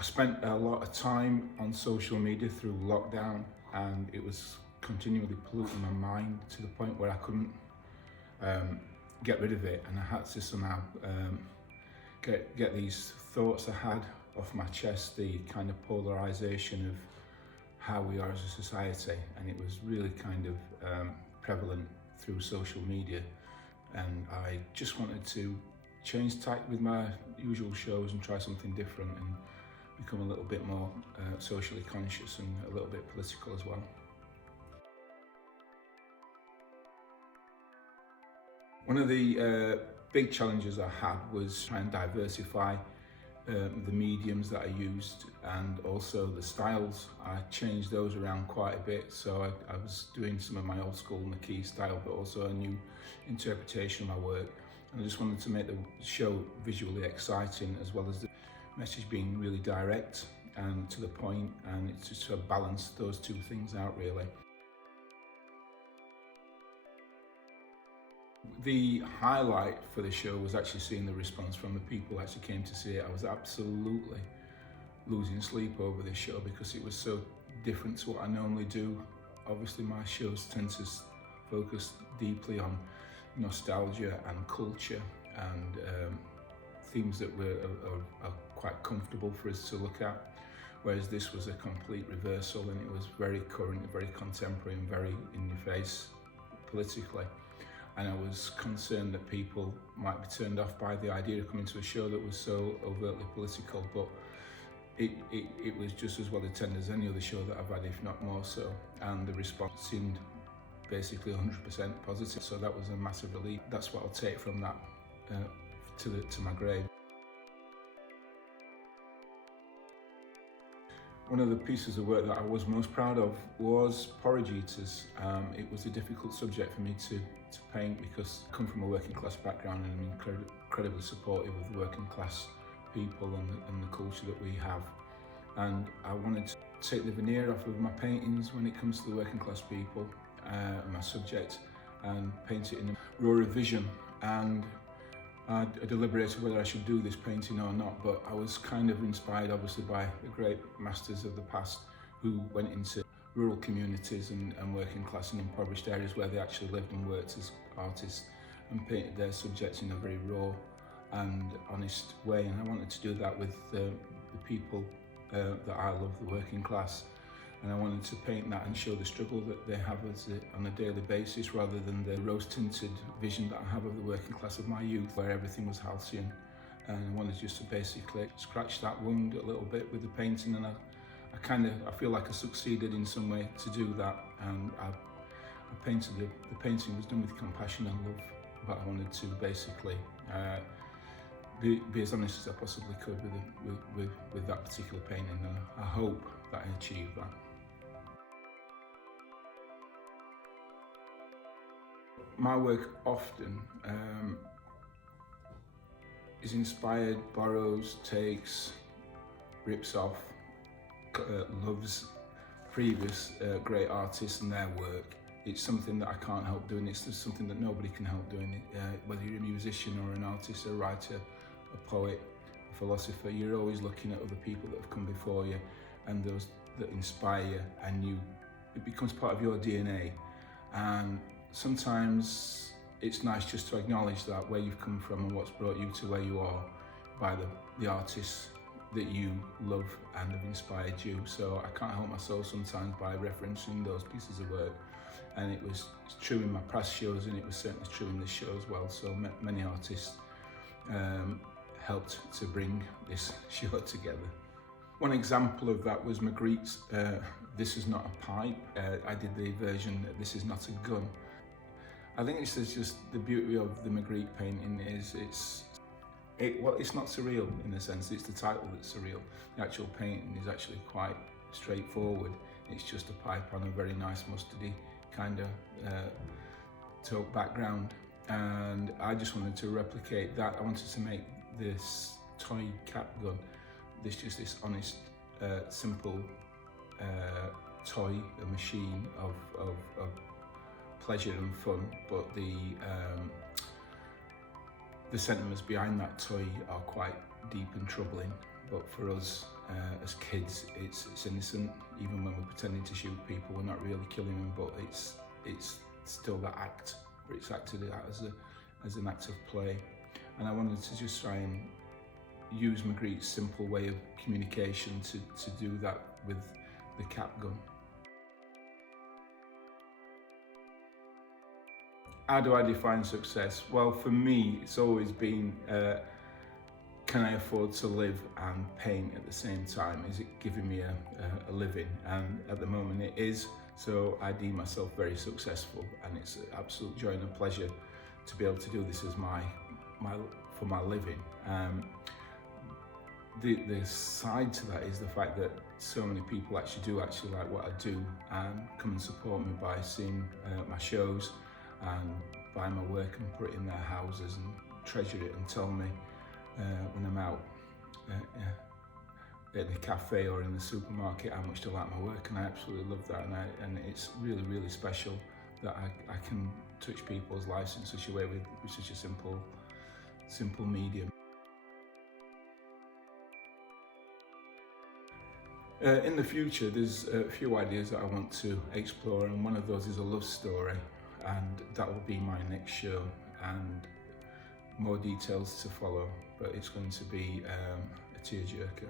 I spent a lot of time on social media through lockdown, and it was continually polluting my mind to the point where I couldn't get rid of it, and I had to somehow get these thoughts I had off my chest, the kind of polarisation of how we are as a society, and it was really kind of prevalent through social media, and I just wanted to change tack with my usual shows and try something different and become a little bit more socially conscious and a little bit political as well. One of the big challenges I had was trying to diversify the mediums that I used and also the styles. I changed those around quite a bit, so I was doing some of my old school McKee style but also a new interpretation of my work, and I just wanted to make the show visually exciting as well as the message being really direct and to the point, and it's just to balance those two things out really. The highlight for the show was actually seeing the response from the people who actually came to see it. I was absolutely losing sleep over this show because it was so different to what I normally do. Obviously my shows tend to focus deeply on nostalgia and culture and themes that are quite comfortable for us to look at, whereas this was a complete reversal, and it was very current, very contemporary and very in your face politically. And I was concerned that people might be turned off by the idea of coming to a show that was so overtly political, but it was just as well attended as any other show that I've had, if not more so, and the response seemed basically 100% positive, so that was a massive relief. That's what I'll take from that to my grave. One of the pieces of work that I was most proud of was Porridge Eaters. It was a difficult subject for me to paint because I come from a working class background and I'm incredibly supportive of the working class people and the culture that we have. And I wanted to take the veneer off of my paintings when it comes to the working class people, my subject, and paint it in a rawer vision. And I deliberated whether I should do this painting or not, but I was kind of inspired obviously by the great masters of the past who went into rural communities and working class and impoverished areas where they actually lived and worked as artists and painted their subjects in a very raw and honest way. And I wanted to do that with the people that I love, the working class. And I wanted to paint that and show the struggle that they have on a daily basis, rather than the rose-tinted vision that I have of the working class of my youth, where everything was halcyon. And I wanted just to basically scratch that wound a little bit with the painting, and I feel like I succeeded in some way to do that. And I painted the painting was done with compassion and love, but I wanted to basically be as honest as I possibly could with that particular painting, and I hope that I achieved that. My work often is inspired, borrows, takes, rips off, loves previous great artists and their work. It's something that I can't help doing. It's just something that nobody can help doing. Whether you're a musician or an artist, a writer, a poet, a philosopher, you're always looking at other people that have come before you and those that inspire you, and it becomes part of your DNA. And sometimes it's nice just to acknowledge that, where you've come from and what's brought you to where you are, by the artists that you love and have inspired you. So I can't help myself sometimes by referencing those pieces of work, and it was true in my past shows, and it was certainly true in this show as well. So many artists helped to bring this show together. One example of that was Magritte's This Is Not a Pipe. I did the version This Is Not a Gun. I think it's just the beauty of the Magritte painting is it's not surreal in a sense. It's the title that's surreal. The actual painting is actually quite straightforward. It's just a pipe on a very nice mustardy kind of taupe background, and I just wanted to replicate that. I wanted to make this toy cap gun this honest, simple toy, a machine of pleasure and fun, but the sentiments behind that toy are quite deep and troubling. But for us, as kids, it's innocent. Even when we're pretending to shoot people, we're not really killing them, but it's still that act, but it's acted out as an act of play. And I wanted to just try and use Magritte's simple way of communication to do that with the cap gun. How do I define success? Well, for me, it's always been, can I afford to live and paint at the same time? Is it giving me a living? And at the moment it is, so I deem myself very successful, and it's an absolute joy and a pleasure to be able to do this as for my living. The side to that is the fact that so many people actually like what I do and come and support me by seeing my shows and buy my work and put it in their houses and treasure it and tell me when I'm out at the cafe or in the supermarket how much they like my work, and I absolutely love that, and it's really, really special that I can touch people's lives in such a way with such a simple medium. In the future, there's a few ideas that I want to explore, and one of those is a love story, and that will be my next show, and more details to follow, but it's going to be a tearjerker.